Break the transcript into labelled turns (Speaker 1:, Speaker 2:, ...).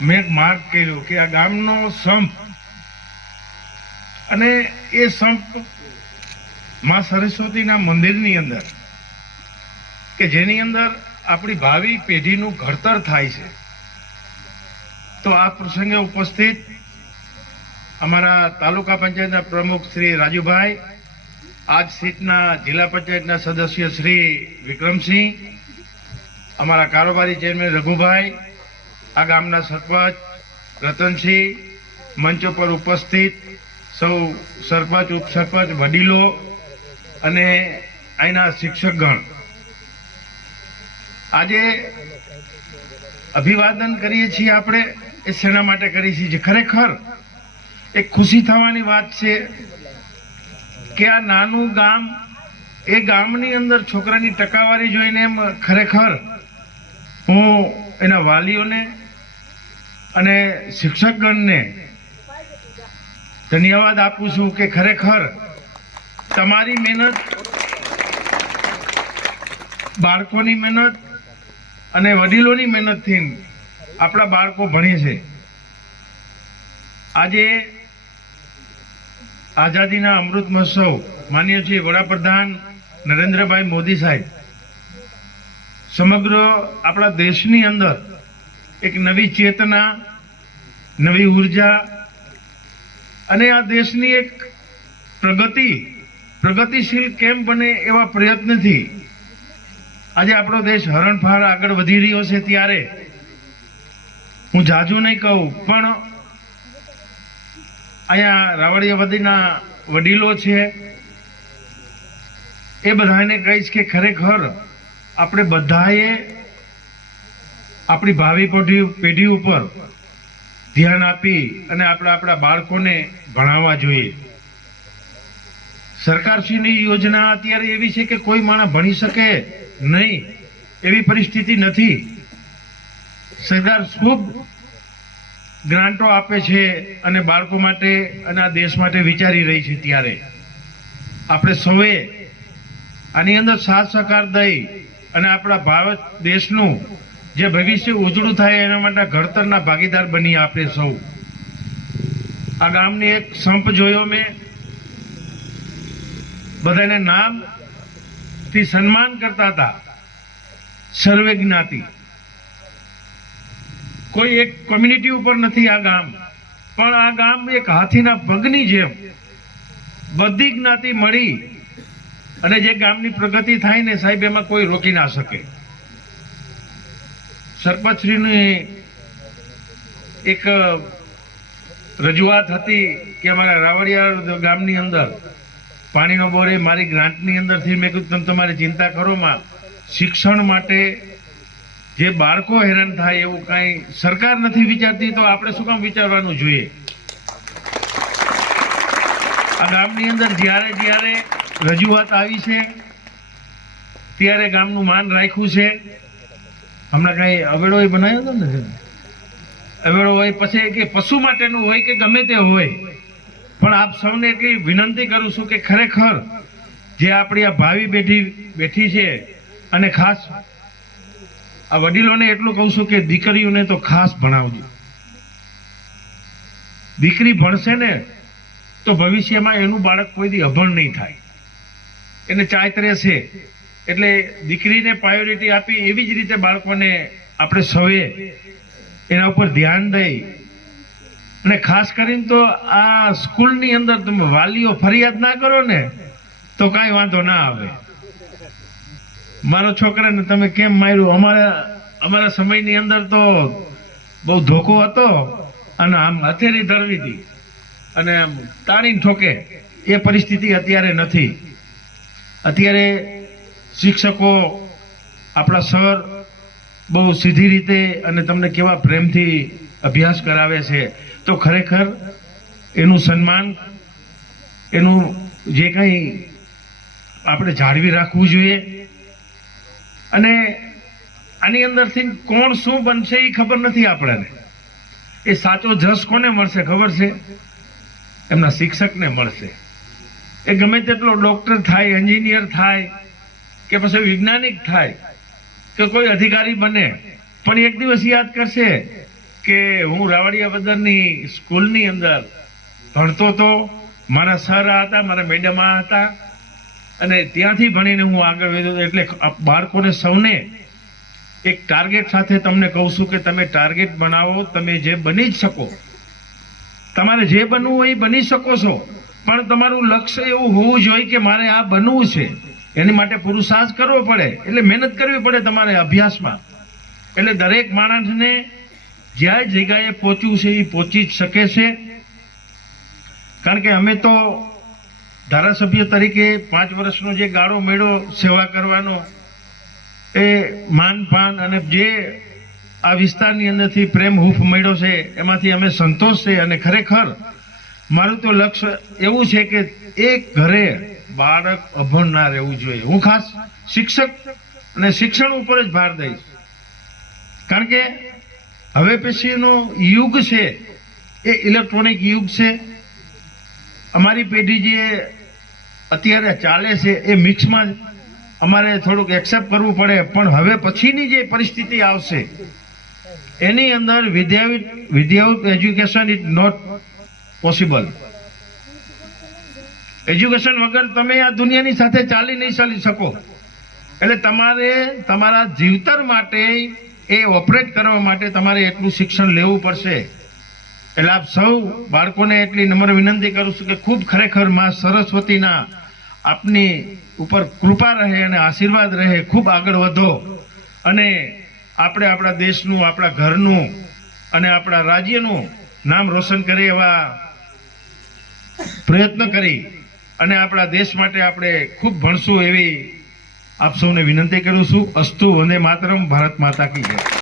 Speaker 1: મેં એક માર્ગ કર્યો કે આ ગામનો સંપ અને એ સંપમાં સરસ્વતીના મંદિરની અંદર, કે જેની અંદર આપણી ભાવિ પેઢીનું ઘડતર થાય છે. તો આ પ્રસંગે ઉપસ્થિત અમારા તાલુકા પંચાયતના પ્રમુખ શ્રી રાજુભાઈ, આજ સીટના જિલ્લા પંચાયતના સદસ્ય શ્રી વિક્રમસિંહ, અમારા કારોબારી ચેરમેન રઘુભાઈ આ ગામના સરપંચ રતનસિંહ મંચ પર ઉપસ્થિત સૌ સરપંચ, ઉપસરપંચ, વડીલો અને અહીંના શિક્ષકગણ. આજે અભિવાદન કરીએ છીએ આપણે, એ શેના માટે કરીએ છીએ? ખરેખર એક ખુશી થવાની વાત છે કે આ નાનું ગામ, એ ગામની અંદર છોકરાની ટકાવારી જોઈને એમ ખરેખર હું એના વાલીઓને અને શિક્ષકગણને ધન્યવાદ આપું છું કે ખરેખર તમારી મહેનત, બાળકોની મહેનત અને વડીલોની મહેનતથી આપણા બાળકો ભણે છે. આજે આઝાદીના અમૃત મહોત્સવ માન્ય શ્રી વડાપ્રધાન નરેન્દ્રભાઈ મોદી સાહેબ. સમગ્ર આપણા દેશની અંદર એક નવી ચેતના, નવી ઊર્જા અને આ દેશની એક પ્રગતિ, પ્રગતિશીલ કેમ બને એવા પ્રયત્નથી આજે આપણો દેશ હરણફાળ આગળ વધી રહ્યો છે ત્યારે. હું જાજુ નહીં કહું, પણ અહીંયા રાવળિયાવાદીના વડીલો છે. એ બધાને કહીશ કે ખરેખર આપણે બધાએ આપણી ભાવિ પેઢી ઉપર ધ્યાન આપી અને આપણે આપણા બાળકોને ભણાવવા જોઈએ. સરકારશ્રીની યોજના અત્યારે એવી છે કે કોઈ માણસ ભણી શકે નહીં, એવી પરિસ્થિતિ નથી. સરકાર ખૂબ ગ્રાન્ટો આપે છે અને બાળકો માટે અને આ દેશ માટે વિચારી રહી છે ત્યારે. આપણે સૌએ આની અંદર સાથ સહકાર દઈ અને આપણા ભારત દેશનું જે ભવિષ્ય ઉજળું થાય એના માટે ઘડતરના ભાગીદાર બની આપણે સૌ. આ ગામની એક સંપ જોયો મેં. બધાને નામથી સન્માન કરતા હતા. સર્વે જ્ઞાતિ. કોઈ એક કોમ્યુનિટી ઉપર નથી આ ગામ. પણ આ ગામ એક હાથીના પગની જેમ બધી જ્ઞાતિ મળી અને જે ગામની પ્રગતિ થાય ને સાહેબ, એમાં કોઈ રોકી ના શકે. સરપંચશ્રીની એક રજૂઆત હતી કે અમારા રાવડિયા ગામની અંદર પાણીનો બોર એ મારી ગ્રાન્ટની અંદરથી મેં કીધું, તમે તમારી ચિંતા કરો માં. શિક્ષણ માટે જે બાળકો હેરાન થાય એવું કાંઈ સરકાર નથી વિચારતી, તો આપણે શું કામ વિચારવાનું જોઈએ? આ ગામની અંદર જ્યારે જ્યારે રજૂઆત આવી છે. ત્યારે ગામનું માન રાખ્યું છે. હમણાં કાંઈ અવેડો બનાવ્યો હતો ને અવેડો હોય પછી કે પશુ માટેનું હોય કે ગમે તે હોય. પણ આપ સૌને એટલી વિનંતી કરું છું કે ખરેખર જે આપણી આ ભાવિ બેઠી બેઠી છે અને ખાસ આ વડીલોને એટલું કહું છું કે દીકરીઓને તો ખાસ ભણાવજો. દીકરી ભણશે ને તો ભવિષ્યમાં એનું બાળક કોઈ દી અભણ નહીં થાય. એને ચાયત રહેશે એટલે દીકરીને પ્રાયોરિટી આપી એવી જ રીતે બાળકોને આપણે સૌએ એના ઉપર ધ્યાન દઈ. અને ખાસ કરીને તો આ સ્કૂલની અંદર તમે વાલીઓ ફરિયાદ ના કરો ને, તો કાંઈ વાંધો ના આવે. મારો છોકરાને તમે કેમ માર્યું? અમારા અમારા સમયની અંદર તો બહુ ધોકો હતો અને આમ હથેરી ધરવી હતી. અને આમ તાળીને ઠોકે. એ પરિસ્થિતિ અત્યારે નથી. અત્યારે શિક્ષકો આપણા સર બહુ સીધી રીતે અને તમને કેવા પ્રેમથી અભ્યાસ કરાવે છે, તો ખરેખર એનું સન્માન, એનું જે કંઈ આપણે જાળવી રાખવું જોઈએ. અને આની અંદરથી કોણ શું બનશે એ ખબર નથી આપણને. એ સાચો જસ કોને મળશે ખબર છે? એમના શિક્ષકને મળશે. એ ગમે તેટલો ડોક્ટર થાય એન્જિનિયર થાય, કે પછી વૈજ્ઞાનિક થાય, કે કોઈ અધિકારી બને, પણ એક દિવસ યાદ કરશે કે હું રાવડિયા બદરની સ્કૂલની અંદર ભણતો હતો મારા સર હતા, મારા મેડમ હતા, અને ત્યાંથી ભણીને હું આગળ વધ્યો. એટલે બાળકોને સૌને એક ટાર્ગેટ સાથે તમને કહું છું કે તમે ટાર્ગેટ બનાવો, તમે જે બની જ શકો તમારે જે બનવું હોય એ બની શકો છો પણ તમારું લક્ષ્ય એવું હોવું જોઈએ કે મારે આ બનવું છે. એની માટે પુરુષાર્થ કરવો પડે. એટલે મહેનત કરવી પડે તમારે અભ્યાસમાં. એટલે દરેક માણસને જ્યાં જગ્યાએ પહોંચવું છે એ પહોંચી જ શકે છે. કારણ કે અમે તો ધારાસભ્ય તરીકે પાંચ વર્ષનો જે ગાળો મેળો સેવા કરવાનો, એ માન પાન અને જે આ વિસ્તારની અંદરથી પ્રેમ હૂફ મળ્યો છે, એમાંથી અમે સંતોષ છે અને ખરેખર મારું તો લક્ષ્ય એવું છે કે એક ઘરે બાળક અભણ રહેવું જોઈએ. હું ખાસ શિક્ષક અને શિક્ષણ ઉપર જ ભાર દઈશ. કારણ કે હવે પછીનો યુગ છે, એ ઇલેક્ટ્રોનિક યુગ છે. અમારી પેઢી જે અત્યારે ચાલે છે, એ મિક્સમાં અમારે થોડુંક એક્સેપ્ટ કરવું પડે. પણ હવે પછીની જે પરિસ્થિતિ આવશે, એની અંદર without without education is not possible education વગર તમે આ દુનિયાની સાથે ચાલી નહીં ચાલી શકો. એટલે તમારે તમારા જીવતર માટે એ ઓપરેટ કરવા માટે તમારે એટલું શિક્ષણ લેવું પડશે. એટલે આપ સૌ બાળકોને એટલી નમ્ર વિનંતી કરું છું કે ખૂબ ખરેખરમાં સરસ્વતીના આપની ઉપર કૃપા રહે અને આશીર્વાદ રહે, ખૂબ આગળ વધો. અને આપણે આપણા દેશનું, આપણા ઘરનું અને આપણા રાજ્યનું નામ રોશન કરે એવા પ્રયત્ન કરી અને આપણા દેશ માટે આપણે ખૂબ ભણશું એવી આપ સૌને વિનંતી કરું છું. અસ્તુ વંદે માતરમ, ભારત માતા કી જય.